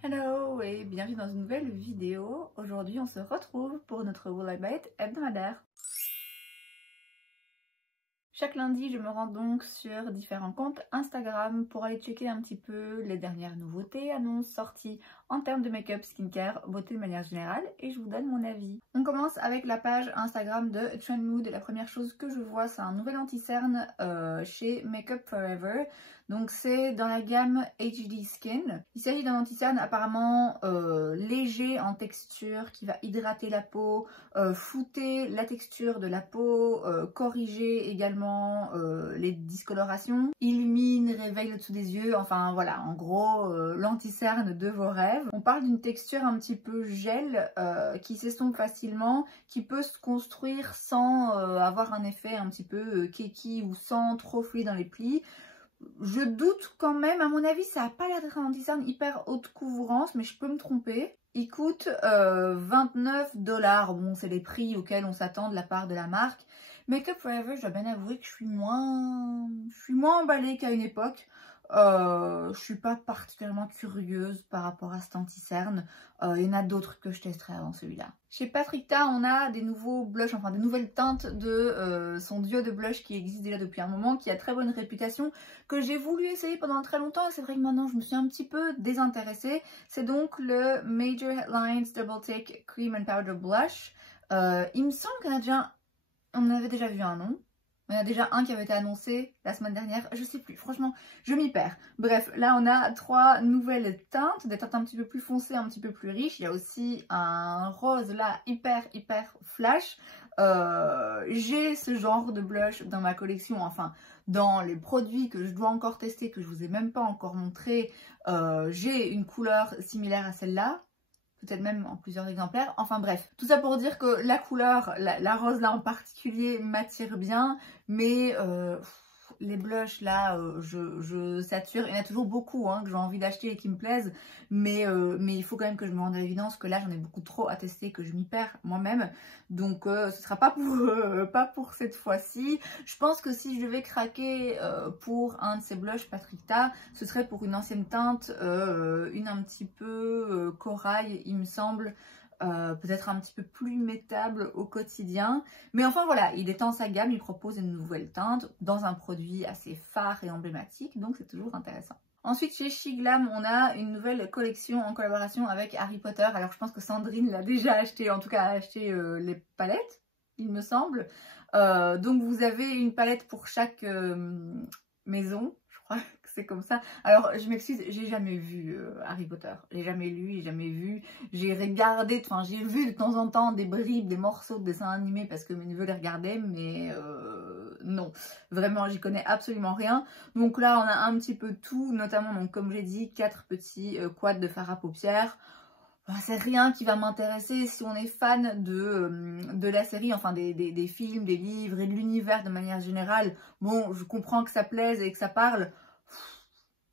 Hello et bienvenue dans une nouvelle vidéo. Aujourd'hui on se retrouve pour notre Will I Buy It hebdomadaire. Chaque lundi je me rends donc sur différents comptes Instagram pour aller checker un petit peu les dernières nouveautés, annonces, sorties en termes de make-up, skincare, beauté de manière générale et je vous donne mon avis. On commence avec la page Instagram de Trendmood et la première chose que je vois c'est un nouvel anti-cerne chez Makeup Forever. Donc c'est dans la gamme HD Skin. Il s'agit d'un anti-cerne apparemment léger en texture qui va hydrater la peau, flouter la texture de la peau, corriger également les discolorations, illumine, réveille le dessous des yeux, enfin voilà, en gros l'anti-cerne de vos rêves. On parle d'une texture un petit peu gel qui s'estompe facilement, qui peut se construire sans avoir un effet un petit peu keki ou sans trop fluide dans les plis. Je doute quand même, à mon avis ça n'a pas l'air d'être un anti-cerne hyper haute couvrance, mais je peux me tromper. Il coûte 29 $, bon c'est les prix auxquels on s'attend de la part de la marque. Makeup Forever, je dois bien avouer que je suis moins emballée qu'à une époque. Je suis pas particulièrement curieuse par rapport à cet anti-cerne. Il y en a d'autres que je testerai avant celui-là. Chez Patrickta, on a des nouveaux blushs, enfin des nouvelles teintes de son duo de blush qui existe déjà depuis un moment, qui a très bonne réputation, que j'ai voulu essayer pendant très longtemps et c'est vrai que maintenant je me suis un petit peu désintéressée. C'est donc le Major Headlines Double Take Cream and Powder Blush. Il me semble on avait déjà vu un nom. Il y en a déjà un qui avait été annoncé la semaine dernière, je sais plus, franchement, je m'y perds. Bref, là on a 3 nouvelles teintes, des teintes un petit peu plus foncées, un petit peu plus riches. Il y a aussi un rose là hyper flash. J'ai ce genre de blush dans ma collection, enfin dans les produits que je dois encore tester, que je vous ai même pas encore montré. J'ai une couleur similaire à celle-là. Peut-être même en plusieurs exemplaires, enfin bref. Tout ça pour dire que la couleur, la rose là en particulier m'attire bien, mais les blushs là, je sature. Il y en a toujours beaucoup que j'ai envie d'acheter et qui me plaisent, mais il faut quand même que je me rende à l'évidence que là j'en ai beaucoup trop à tester, que je m'y perds moi-même. Donc ce sera pas pour cette fois-ci. Je pense que si je devais craquer pour un de ces blushs Patrickta, ce serait pour une ancienne teinte, une un petit peu corail il me semble. Peut-être un petit peu plus mettable au quotidien, mais enfin voilà, il étend sa gamme, il propose une nouvelle teinte dans un produit assez phare et emblématique, donc c'est toujours intéressant. Ensuite chez Shiglam, on a une nouvelle collection en collaboration avec Harry Potter. Alors je pense que Sandrine l'a déjà acheté, en tout cas a acheté les palettes, il me semble. Donc vous avez une palette pour chaque maison, je crois que c'est comme ça. Alors je m'excuse, j'ai jamais vu Harry Potter, j'ai jamais lu, j'ai jamais vu. J'ai regardé, enfin j'ai vu de temps en temps des bribes, des morceaux de dessins animés parce que mes neveux les regardaient, mais non, vraiment j'y connais absolument rien. Donc là on a un petit peu tout, notamment donc comme j'ai dit 4 petits quads de fard à paupières. C'est rien qui va m'intéresser si on est fan de la série, enfin des films, des livres et de l'univers de manière générale. Bon, je comprends que ça plaise et que ça parle.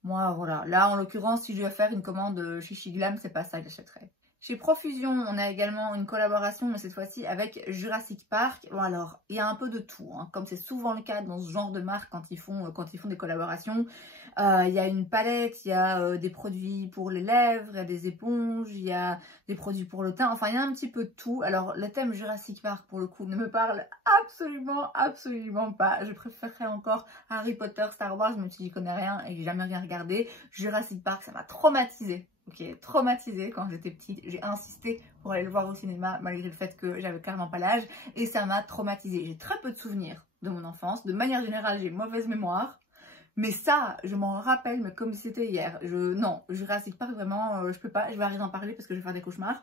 Moi, voilà. Là, en l'occurrence, si je dois faire une commande chez Shiglam, c'est pas ça que j'achèterais. Chez Profusion, on a également une collaboration, mais cette fois-ci avec Jurassic Park. Bon alors, il y a un peu de tout, comme c'est souvent le cas dans ce genre de marque quand ils font des collaborations. Il y a une palette, il y a des produits pour les lèvres, il y a des éponges, il y a des produits pour le teint. Enfin, il y a un petit peu de tout. Alors, le thème Jurassic Park, pour le coup, ne me parle absolument pas. Je préférerais encore Harry Potter, Star Wars, même si j'y connais rien et que j'ai jamais rien regardé. Jurassic Park, ça m'a traumatisée. Ok, traumatisée quand j'étais petite. J'ai insisté pour aller le voir au cinéma malgré le fait que j'avais clairement pas l'âge et ça m'a traumatisée. J'ai très peu de souvenirs de mon enfance. De manière générale, j'ai une mauvaise mémoire. Mais ça, je m'en rappelle, mais comme si c'était hier. Non, Jurassic Park, vraiment, je peux pas. Je vais arrêter d'en parler parce que je vais faire des cauchemars.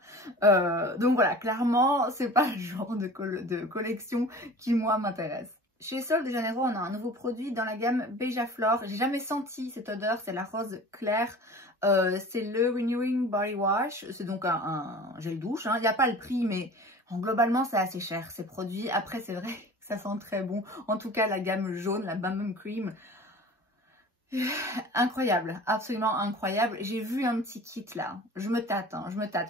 Donc voilà, clairement, c'est pas le genre de collection qui, moi, m'intéresse. Chez Sol de Janeiro, on a un nouveau produit dans la gamme Beija Flor. J'ai jamais senti cette odeur, c'est la rose claire. C'est le Renewing Body Wash. C'est donc un gel douche. Il n'y a pas le prix, mais globalement, c'est assez cher ces produits. Après, c'est vrai que ça sent très bon. En tout cas, la gamme jaune, la Bum Bum Cream. Incroyable, absolument incroyable. J'ai vu un petit kit là, je me tâte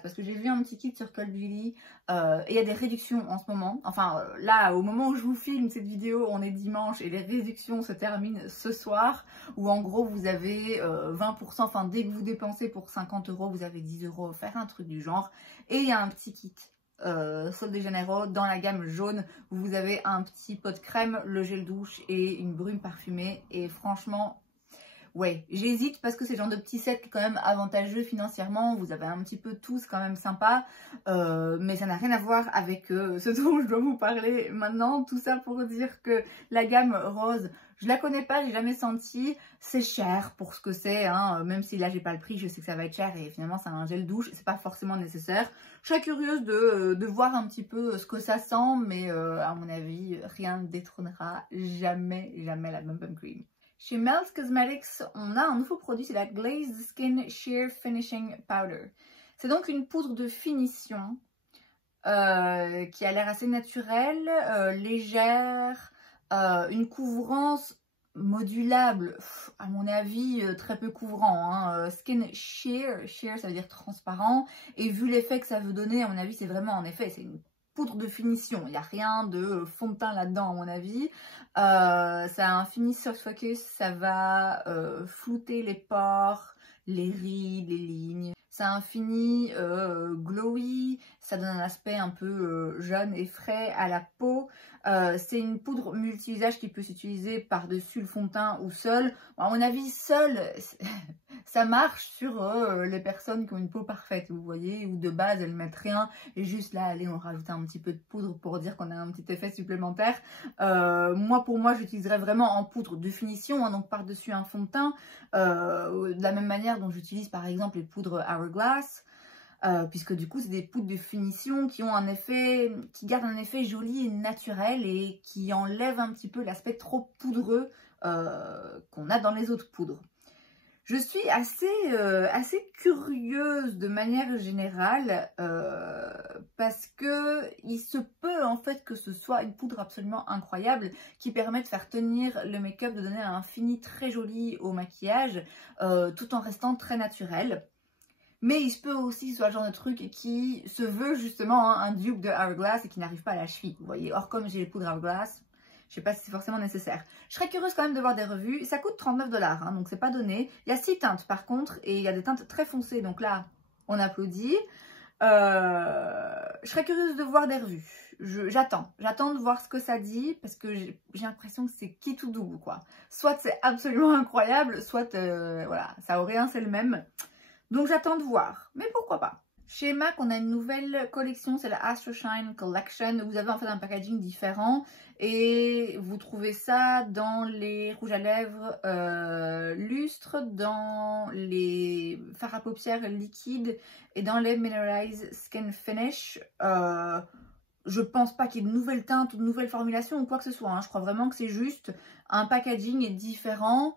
parce que j'ai vu un petit kit sur Cold Beauty et il y a des réductions en ce moment. Enfin là, au moment où je vous filme cette vidéo, on est dimanche et les réductions se terminent ce soir où en gros vous avez 20%, enfin dès que vous dépensez pour 50 €, vous avez 10 € offerts, un truc du genre. Et il y a un petit kit. Sol de Janeiro dans la gamme jaune où vous avez un petit pot de crème, le gel douche et une brume parfumée et franchement ouais, j'hésite parce que c'est le genre de petit set qui est quand même avantageux financièrement. Vous avez un petit peu tout, c'est quand même sympa. Mais ça n'a rien à voir avec ce dont je dois vous parler maintenant. Tout ça pour dire que la gamme rose, je la connais pas, j'ai jamais senti. C'est cher pour ce que c'est, hein. Même si là j'ai pas le prix, je sais que ça va être cher et finalement c'est un gel douche, c'est pas forcément nécessaire. Je serais curieuse de voir un petit peu ce que ça sent, mais à mon avis, rien ne détrônera jamais la Bum Bum Cream. Chez Mel's Cosmetics, on a un nouveau produit, c'est la Glazed Skin Sheer Finishing Powder. C'est donc une poudre de finition qui a l'air assez naturelle, légère, une couvrance modulable, à mon avis très peu couvrant, hein. Skin Sheer, Sheer ça veut dire transparent, et vu l'effet que ça veut donner, à mon avis c'est vraiment en effet, c'est une poudre de finition, il n'y a rien de fond de teint là-dedans à mon avis. Ça a un fini soft focus, ça va flouter les pores, les rides, les lignes. Ça a un fini glowy, ça donne un aspect un peu jeune et frais à la peau. C'est une poudre multi-usage qui peut s'utiliser par-dessus le fond de teint ou seul. Bon, à mon avis, seul, ça marche sur les personnes qui ont une peau parfaite, vous voyez, ou de base, elles mettent rien. Et juste là, allez, on rajoute un petit peu de poudre pour dire qu'on a un petit effet supplémentaire. Pour moi, j'utiliserais vraiment en poudre de finition, hein, donc par-dessus un fond de teint. De la même manière dont j'utilise par exemple les poudres Hourglass. Puisque du coup c'est des poudres de finition qui ont un effet, qui gardent un effet joli et naturel et qui enlèvent un petit peu l'aspect trop poudreux qu'on a dans les autres poudres. Je suis assez curieuse de manière générale parce que il se peut en fait que ce soit une poudre absolument incroyable qui permet de faire tenir le make-up, de donner un fini très joli au maquillage tout en restant très naturel. Mais il se peut aussi que ce soit le genre de truc qui se veut justement hein, un dupe de Hourglass et qui n'arrive pas à la cheville, vous voyez. Or comme j'ai les poudres Hourglass, je sais pas si c'est forcément nécessaire. Je serais curieuse quand même de voir des revues. Ça coûte 39 $, hein, donc c'est pas donné. Il y a 6 teintes par contre, et il y a des teintes très foncées, donc là, on applaudit. Je serais curieuse de voir des revues. J'attends de voir ce que ça dit, parce que j'ai l'impression que c'est qui tout double, quoi. Soit c'est absolument incroyable, soit voilà, ça aurait un c'est le même. Donc j'attends de voir, mais pourquoi pas. Chez MAC, on a une nouvelle collection, c'est la Astro Shine Collection. Vous avez en fait un packaging différent et vous trouvez ça dans les rouges à lèvres lustres, dans les fards à paupières liquides et dans les Mineralized Skin Finish. Je pense pas qu'il y ait de nouvelles teintes ou de nouvelles formulations ou quoi que ce soit, hein. Je crois vraiment que c'est juste un packaging différent.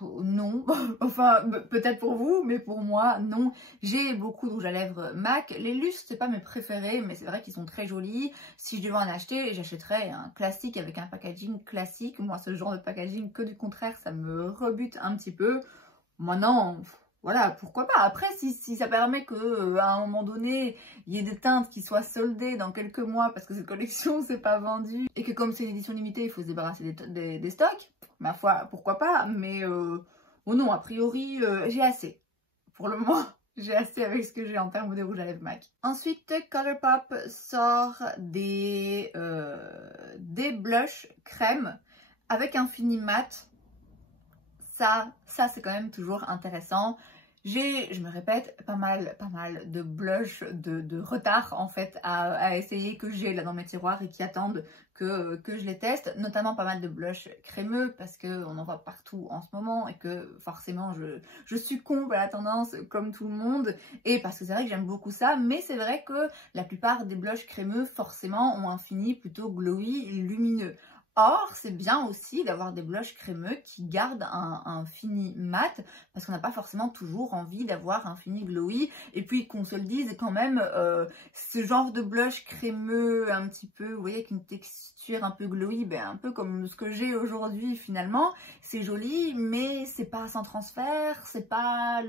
Non, enfin peut-être pour vous, mais pour moi non. J'ai beaucoup de rouge à lèvres MAC. Les lustres c'est pas mes préférés, mais c'est vrai qu'ils sont très jolis. Si je devais en acheter, j'achèterais un classique avec un packaging classique. Moi ce genre de packaging, que du contraire, ça me rebute un petit peu. Maintenant, voilà, pourquoi pas. Après, si ça permet que à un moment donné, il y ait des teintes qui soient soldées dans quelques mois parce que cette collection c'est pas vendue et que comme c'est une édition limitée, il faut se débarrasser des stocks. Ma foi, pourquoi pas, mais oh non, a priori, j'ai assez. Pour le moment, j'ai assez avec ce que j'ai en termes de rouge à lèvres MAC. Ensuite, Colourpop sort des blushs crème avec un fini mat. Ça c'est quand même toujours intéressant. J'ai, je me répète, pas mal de blush de retard en fait à essayer que j'ai là dans mes tiroirs et qui attendent que je les teste. Notamment pas mal de blush crémeux parce qu'on en voit partout en ce moment et que forcément je succombe à la tendance comme tout le monde. Et parce que c'est vrai que j'aime beaucoup ça, mais c'est vrai que la plupart des blushs crémeux forcément ont un fini plutôt glowy, lumineux. Or, c'est bien aussi d'avoir des blushs crémeux qui gardent un fini mat, parce qu'on n'a pas forcément toujours envie d'avoir un fini glowy. Et puis, qu'on se le dise quand même, ce genre de blush crémeux un petit peu, vous voyez, avec une texture un peu glowy, ben, un peu comme ce que j'ai aujourd'hui finalement, c'est joli, mais c'est pas sans transfert, c'est pas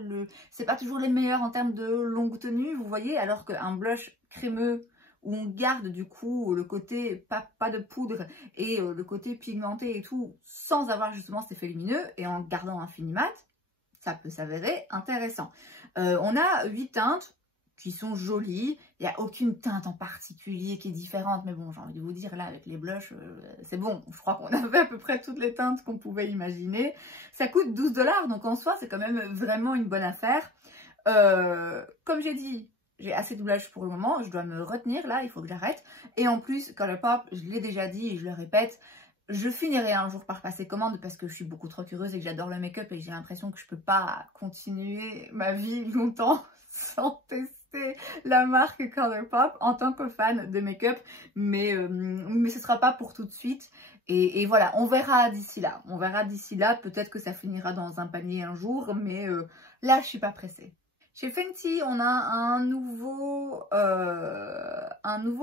toujours les meilleurs en termes de longue tenue, vous voyez, alors qu'un blush crémeux où on garde du coup le côté pas de poudre et le côté pigmenté et tout, sans avoir justement cet effet lumineux et en gardant un fini mat, ça peut s'avérer intéressant. On a 8 teintes qui sont jolies, il n'y a aucune teinte en particulier qui est différente, mais bon, j'ai envie de vous dire, là, avec les blushs, c'est bon, je crois qu'on avait à peu près toutes les teintes qu'on pouvait imaginer. Ça coûte 12 $, donc en soi, c'est quand même vraiment une bonne affaire. Comme j'ai dit, j'ai assez de blush pour le moment, je dois me retenir là, il faut que j'arrête. Et en plus, Colourpop, je l'ai déjà dit et je le répète, je finirai un jour par passer commande parce que je suis beaucoup trop curieuse et que j'adore le make-up et j'ai l'impression que je peux pas continuer ma vie longtemps sans tester la marque Colourpop en tant que fan de make-up. Mais ce sera pas pour tout de suite. Et voilà, on verra d'ici là. On verra d'ici là, peut-être que ça finira dans un panier un jour, mais là, je suis pas pressée. Chez Fenty, on a un nouveau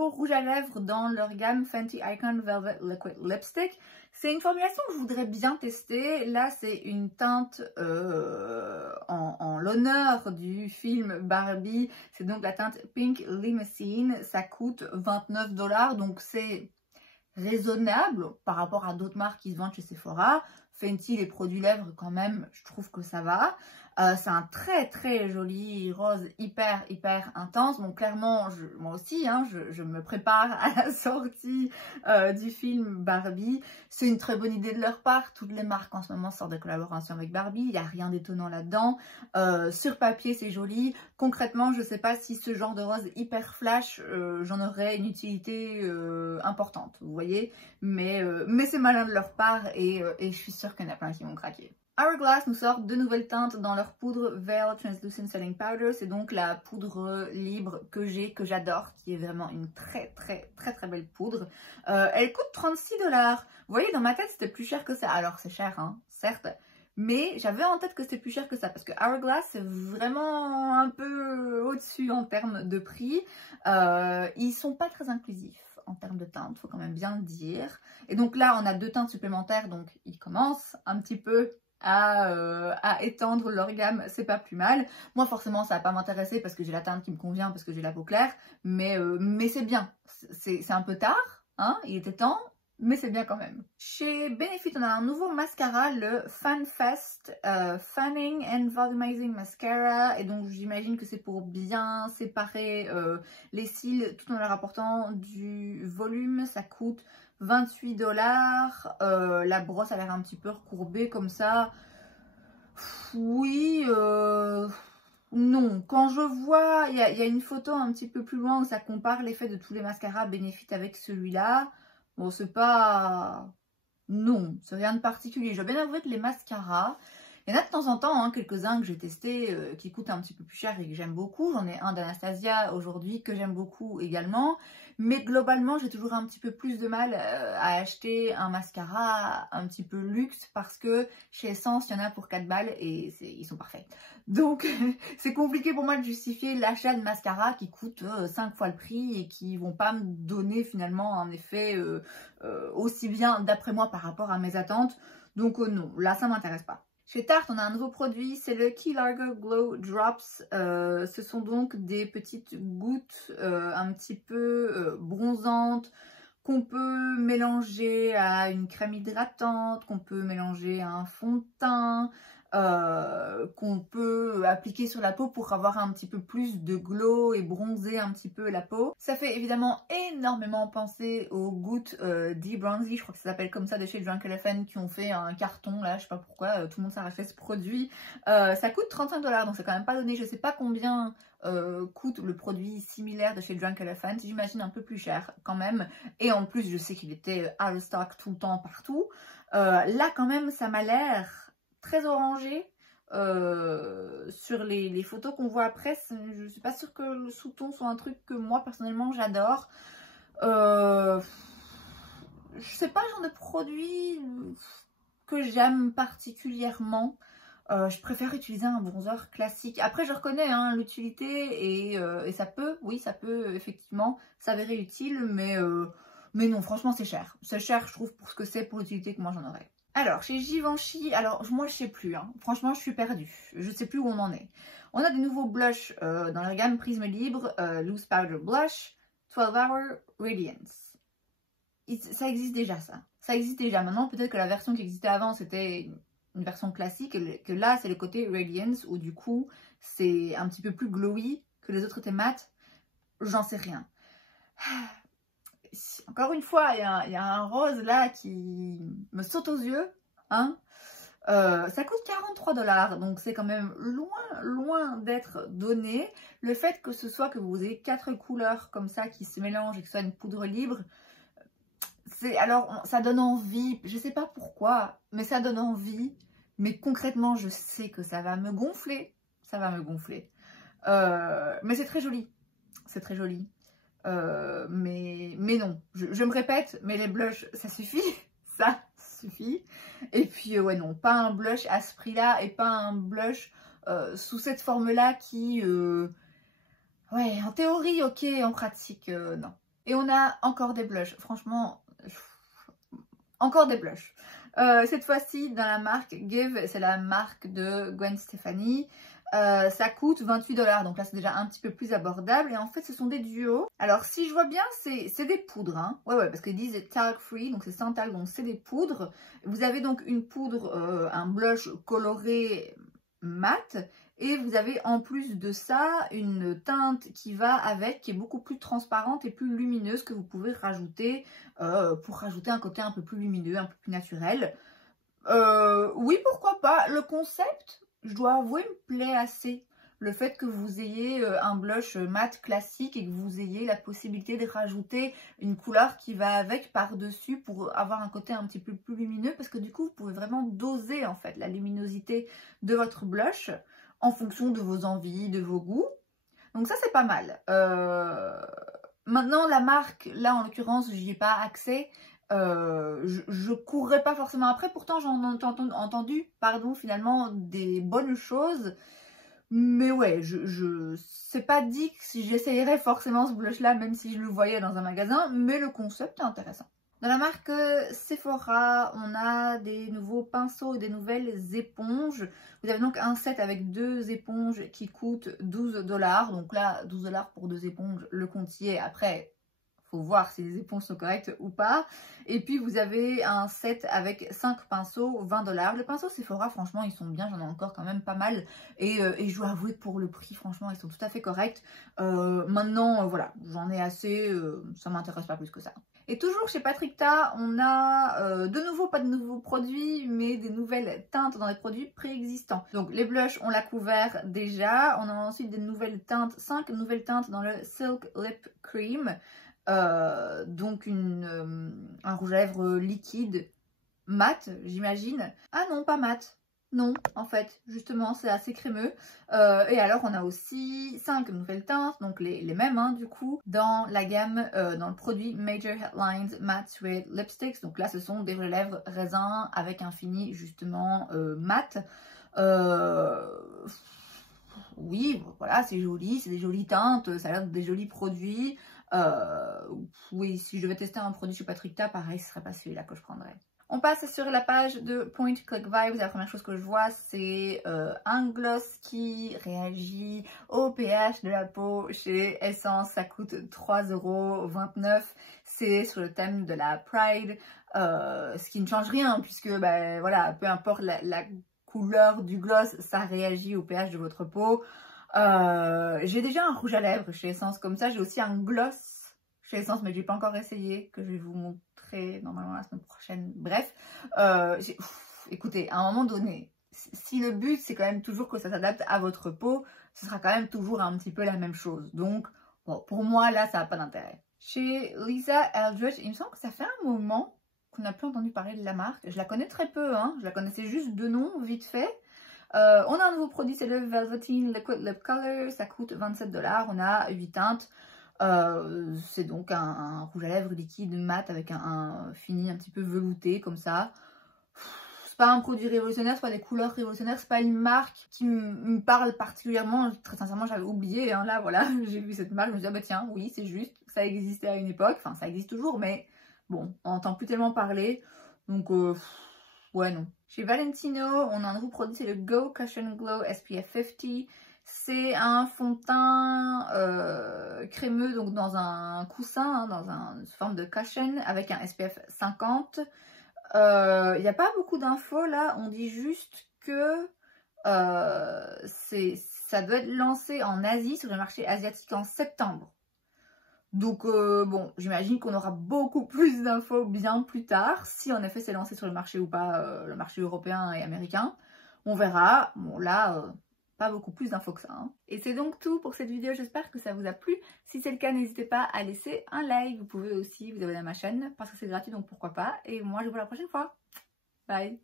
rouge à lèvres dans leur gamme Fenty Icon Velvet Liquid Lipstick. C'est une formulation que je voudrais bien tester. Là, c'est une teinte en l'honneur du film Barbie. C'est donc la teinte Pink Limousine. Ça coûte 29 $, donc c'est raisonnable par rapport à d'autres marques qui se vendent chez Sephora. Fenty, les produits lèvres, quand même, je trouve que ça va. C'est un très très joli rose hyper intense. Bon, clairement, moi aussi, hein, je me prépare à la sortie du film Barbie. C'est une très bonne idée de leur part. Toutes les marques en ce moment sortent de collaboration avec Barbie. Il n'y a rien d'étonnant là-dedans. Sur papier, c'est joli. Concrètement, je ne sais pas si ce genre de rose hyper flash, j'en aurais une utilité importante, vous voyez. Mais c'est malin de leur part et je suis sûre qu'il y en a plein qui vont craquer. Hourglass nous sort de nouvelles teintes dans leur poudre Veil Translucent Setting Powder. C'est donc la poudre libre que j'adore, qui est vraiment une très belle poudre. Elle coûte 36 $. Vous voyez, dans ma tête, c'était plus cher que ça. Alors, c'est cher, hein, certes. Mais j'avais en tête que c'était plus cher que ça parce que Hourglass, c'est vraiment un peu au-dessus en termes de prix. Ils sont pas très inclusifs en termes de teintes, faut quand même bien le dire. Et donc là, on a 2 teintes supplémentaires, donc ils commencent un petit peu à étendre leur gamme, c'est pas plus mal. Moi forcément ça va pas m'intéresser parce que j'ai la teinte qui me convient, parce que j'ai la peau claire, mais c'est bien. C'est un peu tard, hein, il était temps, mais c'est bien quand même. Chez Benefit, on a un nouveau mascara, le FanFest Fanning and Volumizing Mascara, et donc j'imagine que c'est pour bien séparer les cils tout en leur apportant du volume. Ça coûte 28 $. La brosse a l'air un petit peu recourbée comme ça. Oui, non. Quand je vois, il y a une photo un petit peu plus loin où ça compare l'effet de tous les mascaras Benefit avec celui-là. Bon, c'est pas... Non, c'est rien de particulier. Je dois bien avouer que les mascaras, il y en a de temps en temps, hein, quelques-uns que j'ai testés qui coûtent un petit peu plus cher et que j'aime beaucoup. J'en ai un d'Anastasia aujourd'hui que j'aime beaucoup également. Mais globalement, j'ai toujours un petit peu plus de mal à acheter un mascara un petit peu luxe parce que chez Essence, il y en a pour 4 balles et ils sont parfaits. Donc, c'est compliqué pour moi de justifier l'achat de mascara qui coûtent 5 fois le prix et qui vont pas me donner finalement un effet aussi bien d'après moi par rapport à mes attentes. Donc non, là, ça m'intéresse pas. Chez Tarte, on a un nouveau produit, c'est le Key Largo Glow Drops. Ce sont donc des petites gouttes un petit peu bronzantes qu'on peut mélanger à une crème hydratante, qu'on peut mélanger à un fond de teint, qu'on peut appliquer sur la peau pour avoir un petit peu plus de glow et bronzer un petit peu la peau. Ça fait évidemment énormément penser aux gouttes D-Bronzy, je crois que ça s'appelle comme ça, de chez Drunk Elephant, qui ont fait un carton là, je sais pas pourquoi, tout le monde s'arrachait ce produit. Ça coûte 35 $, donc c'est quand même pas donné, je sais pas combien coûte le produit similaire de chez Drunk Elephant, j'imagine un peu plus cher quand même, et en plus je sais qu'il était out of stock tout le temps partout. Là quand même ça m'a l'air très orangé sur les photos qu'on voit après. Je suis pas sûre que le sous-ton soit un truc que moi personnellement j'adore. sais pas le genre de produit que j'aime particulièrement. Je préfère utiliser un bronzer classique. Après, je reconnais hein, l'utilité et ça peut, oui, ça peut effectivement s'avérer utile, mais non, franchement, c'est cher. C'est cher, je trouve, pour ce que c'est, pour l'utilité que moi j'en aurais. Alors, chez Givenchy, alors moi je sais plus, hein. Franchement je suis perdue, je sais plus où on en est. On a des nouveaux blushs dans la gamme Prisme Libre, Loose Powder Blush, 12 Hour Radiance. Ça existe déjà ça, existe déjà. Maintenant peut-être que la version qui existait avant c'était une version classique, et que là c'est le côté Radiance où du coup c'est un petit peu plus glowy, que les autres étaient mat, j'en sais rien. Encore une fois, il y a un rose là qui me saute aux yeux. Hein. Ça coûte 43 $, donc c'est quand même loin d'être donné. Le fait que ce soit que vous ayez 4 couleurs comme ça qui se mélangent et que ce soit une poudre libre, alors ça donne envie. Je sais pas pourquoi, mais ça donne envie. Mais concrètement, je sais que ça va me gonfler. Ça va me gonfler. Mais c'est très joli. C'est très joli. Mais non, je me répète, mais les blushs, ça suffit, ça suffit. Et puis, ouais, non, pas un blush à ce prix-là et pas un blush sous cette forme-là qui, ouais, en théorie, ok, en pratique, non. Et on a encore des blushs, franchement, encore des blushs. Cette fois-ci, dans la marque Give, c'est la marque de Gwen Stefani. Ça coûte 28 $, donc là c'est déjà un petit peu plus abordable. Et en fait ce sont des duos. Alors si je vois bien c'est des poudres hein. Ouais parce qu'ils disent talc free, donc c'est sans talc, donc c'est des poudres. Vous avez donc une poudre, un blush coloré mat. Et vous avez en plus de ça une teinte qui va avec, qui est beaucoup plus transparente et plus lumineuse, que vous pouvez rajouter pour rajouter un côté un peu plus lumineux, un peu plus naturel. Oui pourquoi pas, le concept, je dois avouer, me plaît assez. Le fait que vous ayez un blush mat classique et que vous ayez la possibilité de rajouter une couleur qui va avec par-dessus pour avoir un côté un petit peu plus lumineux. Parce que du coup, vous pouvez vraiment doser en fait la luminosité de votre blush en fonction de vos envies, de vos goûts. Donc ça, c'est pas mal. Maintenant, la marque, là en l'occurrence, j'y ai pas accès. Je courrais pas forcément après, pourtant j'en ai entendu, finalement des bonnes choses, mais ouais, c'est pas dit que si j'essayerais forcément ce blush là, même si je le voyais dans un magasin, mais le concept est intéressant. Dans la marque Sephora, on a des nouveaux pinceaux et des nouvelles éponges. Vous avez donc un set avec 2 éponges qui coûtent 12 $. Donc là, 12 $ pour 2 éponges, le compte y est. Après, faut voir si les éponges sont correctes ou pas. Et puis vous avez un set avec 5 pinceaux, 20 $. Les pinceaux Sephora, franchement, ils sont bien. J'en ai encore quand même pas mal. Et je dois avouer, pour le prix, franchement, ils sont tout à fait corrects. Maintenant, voilà, j'en ai assez. Ça m'intéresse pas plus que ça. Et toujours chez Patrick Ta, on a de nouveau, pas de nouveaux produits, mais des nouvelles teintes dans les produits préexistants. Donc les blushs, on l'a couvert déjà. On a ensuite des nouvelles teintes, 5 nouvelles teintes dans le Silk Lip Cream. Donc un rouge à lèvres liquide mat, j'imagine. Ah non, pas mat. Non, en fait, justement, c'est assez crémeux. Et alors, on a aussi 5 nouvelles teintes, donc les mêmes, hein, du coup, dans la gamme, dans le produit Major Headlines Matte Suede Lipsticks. Donc là, ce sont des rouges à lèvres raisin avec un fini, justement, mat. Oui, voilà, c'est joli, c'est des jolies teintes, ça a l'air des jolis produits. Oui, si je devais tester un produit chez Patrick Ta, pareil, ce serait pas celui-là que je prendrais. On passe sur la page de Point Click Vibes. La première chose que je vois, c'est un gloss qui réagit au pH de la peau chez Essence. Ça coûte 3,29 €. C'est sur le thème de la Pride, ce qui ne change rien puisque, ben, voilà, peu importe la couleur du gloss, ça réagit au pH de votre peau. J'ai déjà un rouge à lèvres chez Essence comme ça. J'ai aussi un gloss chez Essence, mais je n'ai pas encore essayé, que je vais vous montrer normalement la semaine prochaine. Bref, écoutez, à un moment donné, si le but c'est quand même toujours que ça s'adapte à votre peau, ce sera quand même toujours un petit peu la même chose. Donc, bon, pour moi, là, ça n'a pas d'intérêt. Chez Lisa Eldridge, il me semble que ça fait un moment qu'on n'a plus entendu parler de la marque. Je la connais très peu, hein. Je la connaissais juste de nom, vite fait. On a un nouveau produit, c'est le Velveteen Liquid Lip Color. Ça coûte 27 $. On a 8 teintes. C'est donc un rouge à lèvres liquide mat avec un fini un petit peu velouté comme ça. C'est pas un produit révolutionnaire, c'est pas des couleurs révolutionnaires, c'est pas une marque qui me parle particulièrement. Très sincèrement, j'avais oublié, hein, là voilà, j'ai vu cette marque, je me suis dit, ah bah tiens, oui, c'est juste, ça existait à une époque, enfin ça existe toujours, mais bon, on n'entend plus tellement parler, donc ouais, non. Chez Valentino, on a un nouveau produit, c'est le Go Cushion Glow SPF 50. C'est un fond de teint crémeux, donc dans un coussin, hein, dans une forme de cushion, avec un SPF 50. Il n'y a pas beaucoup d'infos là, on dit juste que ça doit être lancé en Asie, sur le marché asiatique en septembre. Donc bon, j'imagine qu'on aura beaucoup plus d'infos bien plus tard, si en effet c'est lancé sur le marché ou pas, le marché européen et américain. On verra. Bon là, pas beaucoup plus d'infos que ça. Hein. Et c'est donc tout pour cette vidéo, j'espère que ça vous a plu. Si c'est le cas, n'hésitez pas à laisser un like. Vous pouvez aussi vous abonner à ma chaîne, parce que c'est gratuit, donc pourquoi pas. Et moi je vous vois la prochaine fois. Bye.